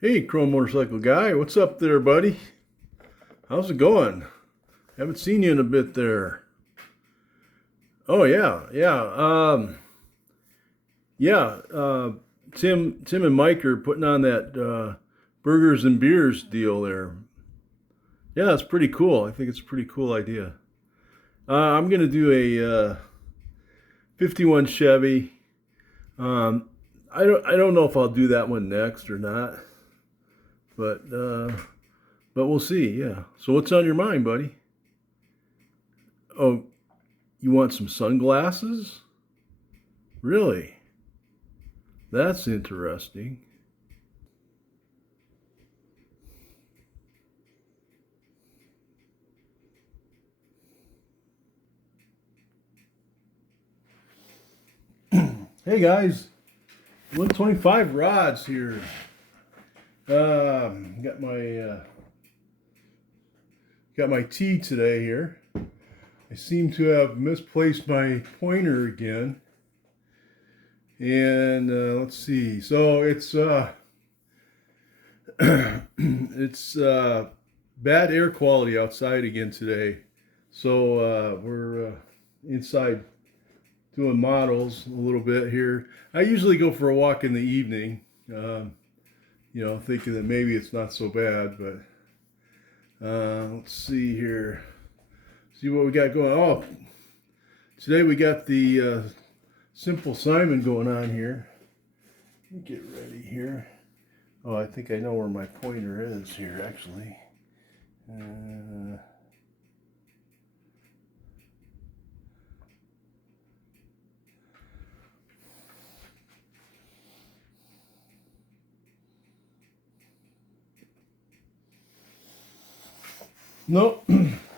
Hey, Chrome Motorcycle Guy, what's up there, buddy? How's it going? Haven't seen you in a bit there. Oh yeah. Tim and Mike are putting on that burgers and beers deal there. Yeah, it's pretty cool. I think it's a pretty cool idea. I'm gonna do a 51 Chevy. I don't know if I'll do that one next or not, but but we'll see. Yeah. So what's on your mind, buddy? Oh, you want some sunglasses? Really? That's interesting. Hey guys, 125 rods here. Got my tea today here. I seem to have misplaced my pointer again. And let's see. So it's it's bad air quality outside again today. So we're inside doing models a little bit here. I usually go for a walk in the evening, thinking that maybe it's not so bad, but let's see here. See what we got going. Oh, today we got the Simple Simon going on here. Let me get ready here. Oh, I think I know where my pointer is here, actually. Nope,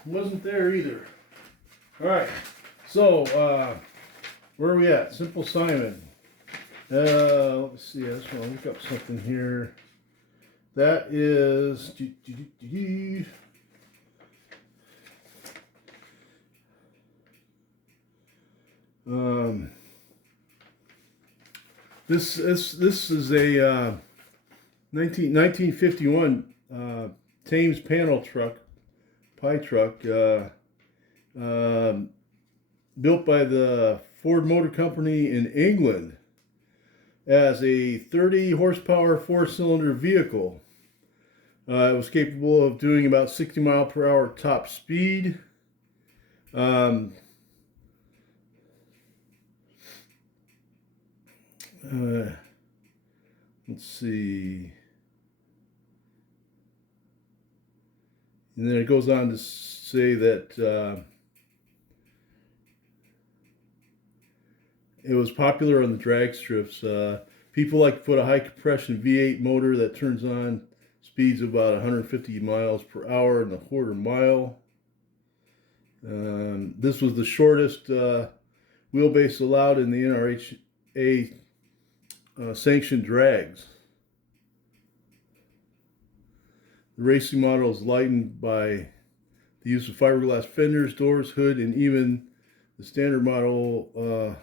wasn't there either. All right, so where are we at? Simple Simon. Let's see. I just want to look up something here. That is this is a 1951 Thames Panel truck, pie truck, built by the Ford Motor Company in England as a 30 horsepower four-cylinder vehicle. It was capable of doing about 60 mile per hour top speed. Let's see. And then it goes on to say that it was popular on the drag strips. People like to put a high compression V8 motor that turns on speeds of about 150 miles per hour in a quarter mile. This was the shortest wheelbase allowed in the NRHA sanctioned drags. The racing model is lightened by the use of fiberglass fenders, doors, hood, and even the standard model.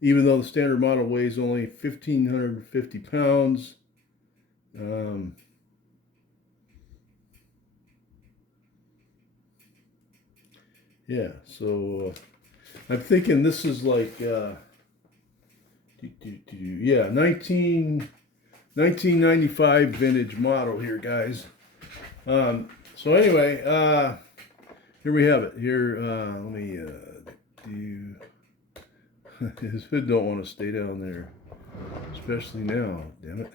Even though the standard model weighs only 1,550 pounds. Yeah, so I'm thinking this is like, yeah, 1995 vintage model here, guys. So anyway, here we have it. Here, let me do. His hood don't want to stay down there, especially now. Damn it!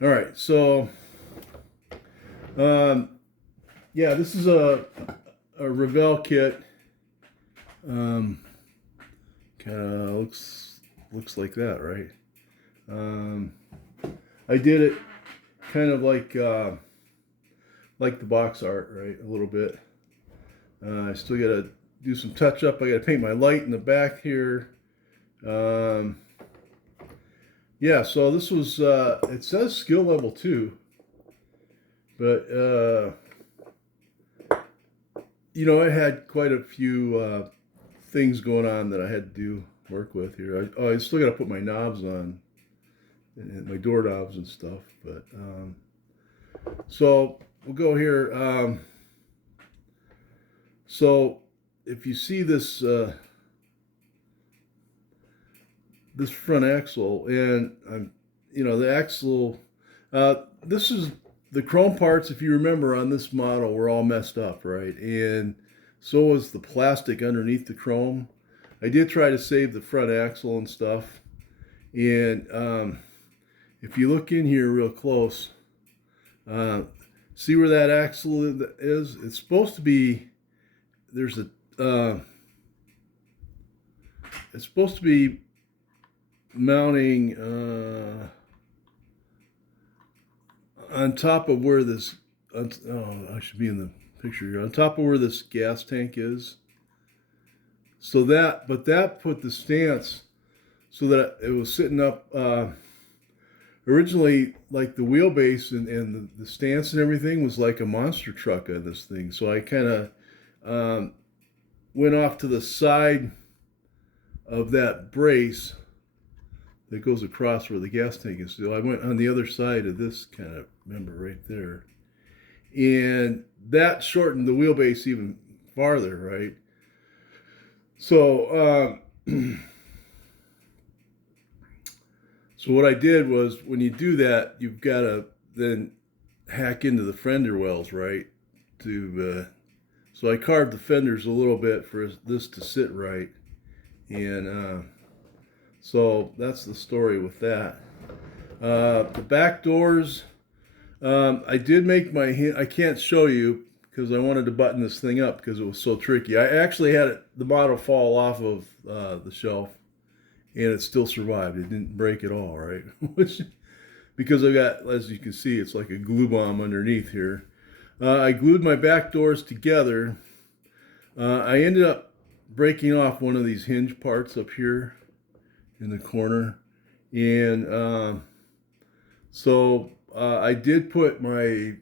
All right, so yeah, this is a Revell kit. Kind of looks like that, right? I did it kind of like the box art, right? A little bit. I still got to do some touch up. I got to paint my light in the back here. Yeah, so this was, it says skill level 2, but, I had quite a few things going on that I had to do work with here. I still got to put my knobs on. and my doorknobs and stuff. But so we'll go here. So if you see this this front axle, and you know, the axle, this is the chrome parts. If you remember on this model, were all messed up, right? And so was the plastic underneath the chrome. I did try to save the front axle and stuff. And if you look in here real close, see where that axle is? It's supposed to be, there's a, it's supposed to be mounting on top of where this, oh, I should be in the picture here, on top of where this gas tank is. So that, but that put the stance so that it was sitting up, originally, like the wheelbase and the stance and everything was like a monster truck on this thing. So I kind of went off to the side of that brace that goes across where the gas tank is. So I went on the other side of this kind of member right there. And that shortened the wheelbase even farther, right? So, so what I did was, when you do that, you've got to then hack into the fender wells, right? So I carved the fenders a little bit for this to sit right. And so that's the story with that. The back doors, I did make I can't show you because I wanted to button this thing up because it was so tricky. I actually had the model fall off of the shelf, and it still survived. It didn't break at all, right? Which, because I got, as you can see, it's like a glue bomb underneath here. I glued my back doors together. I ended up breaking off one of these hinge parts up here in the corner. And so I did put my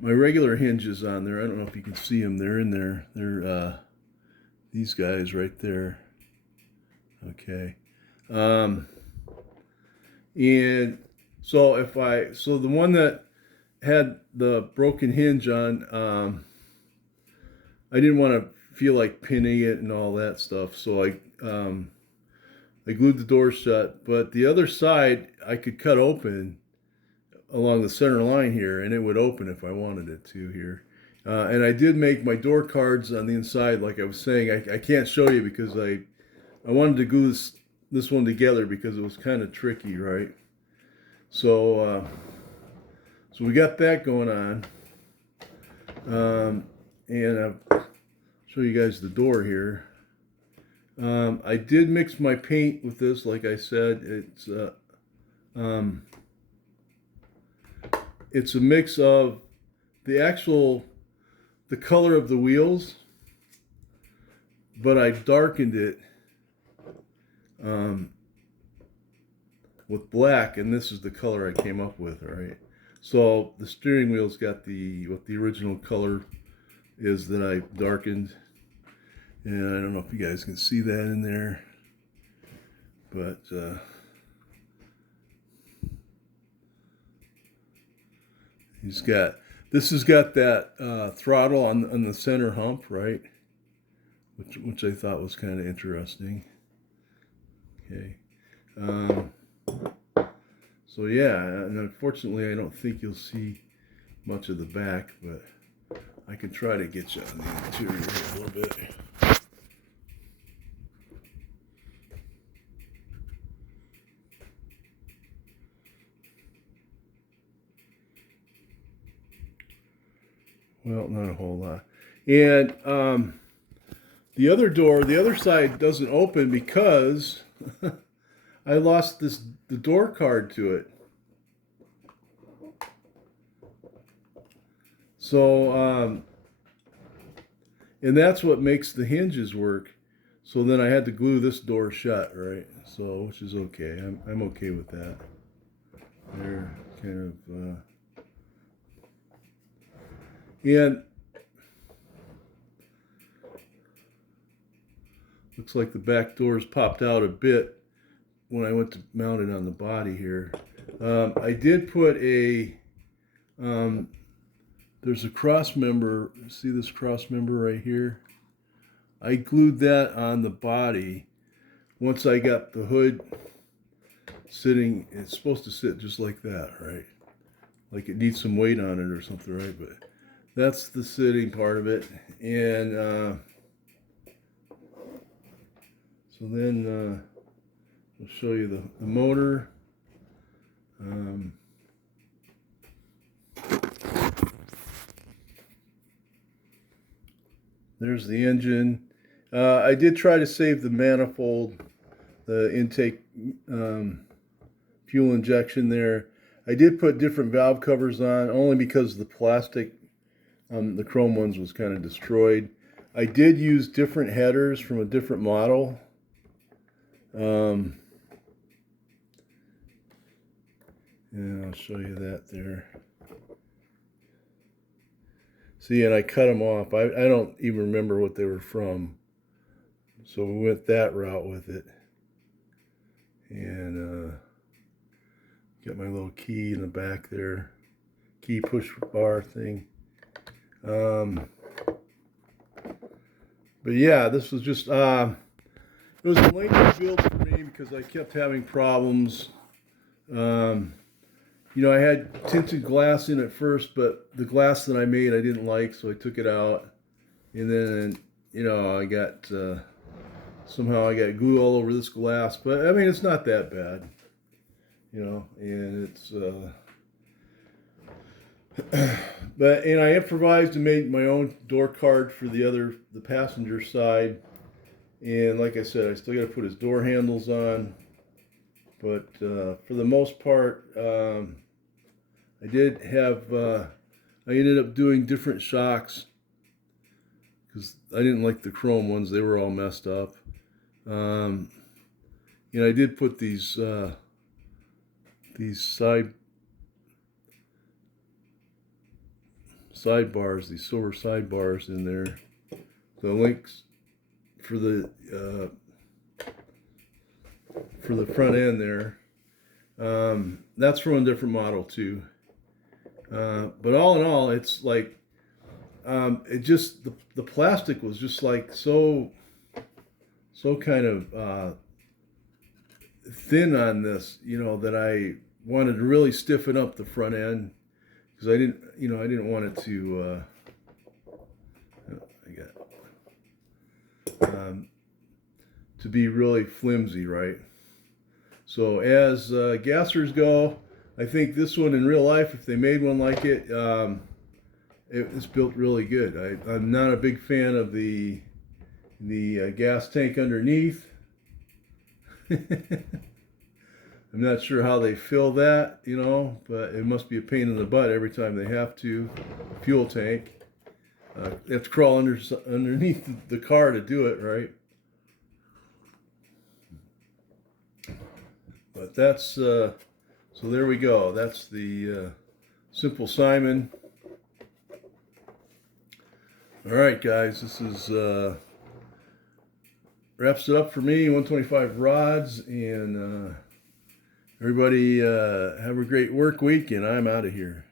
my regular hinges on there. I don't know if you can see them. They're in there. They're these guys right there. Okay. And so so the one that had the broken hinge on, I didn't want to feel like pinning it and all that stuff. So I glued the door shut, but the other side I could cut open along the center line here, and it would open if I wanted it to here. And I did make my door cards on the inside, like I was saying. I can't show you because I wanted to glue this one together because it was kind of tricky, right? So so we got that going on. And I'll show you guys the door here. I did mix my paint with this, like I said. It's a mix of the color of the wheels, but I darkened it with black, and this is the color I came up with, all right? So the steering wheel's got what the original color is that I darkened. And I don't know if you guys can see that in there, but this has got that throttle on the center hump, right? Which I thought was kind of interesting. Okay. So yeah, and unfortunately I don't think you'll see much of the back, but I can try to get you on the interior a little bit. Well, not a whole lot. And the other door, the other side doesn't open because I lost the door card to it. So, and that's what makes the hinges work. So then I had to glue this door shut, right? So, which is okay. I'm okay with that. They're kind of, and looks like the back doors popped out a bit when I went to mount it on the body here. I did put a, there's a cross member, see this cross member right here? I glued that on the body. Once I got the hood sitting, it's supposed to sit just like that, right? Like it needs some weight on it or something, right? But that's the sitting part of it. And so then I'll show you the motor. There's the engine. I did try to save the manifold, the intake fuel injection there. I did put different valve covers on, only because the plastic, the chrome ones was kind of destroyed. I did use different headers from a different model. And I'll show you that there. See, and I cut them off. I don't even remember what they were from. So we went that route with it. And got my little key in the back there. Key push bar thing. But yeah, this was just, it was a lengthy build for me because I kept having problems. You know, I had tinted glass in at first, but the glass that I made I didn't like, so I took it out. And then, you know, I got, somehow I got glue all over this glass. But, I mean, it's not that bad, you know, and it's, but, and I improvised and made my own door card for the passenger side. And like I said, I still got to put his door handles on. But for the most part, I did have, I ended up doing different shocks because I didn't like the chrome ones. They were all messed up. And I did put these sidebars, these silver sidebars in there. The links for the front end there. That's from a different model too. But all in all, it's like, it just, the plastic was just like so kind of thin on this, you know, that I wanted to really stiffen up the front end because I didn't want it to, to be really flimsy, right? So as gassers go, I think this one in real life, if they made one like it, it's built really good. I'm not a big fan of the gas tank underneath. I'm not sure how they fill that, you know, but it must be a pain in the butt every time they have to. Fuel tank. They have to crawl underneath the car to do it, right? But that's, so there we go. That's the Simple Simon. All right, guys, this is wraps it up for me. 125 rods, and everybody have a great work week, and I'm out of here.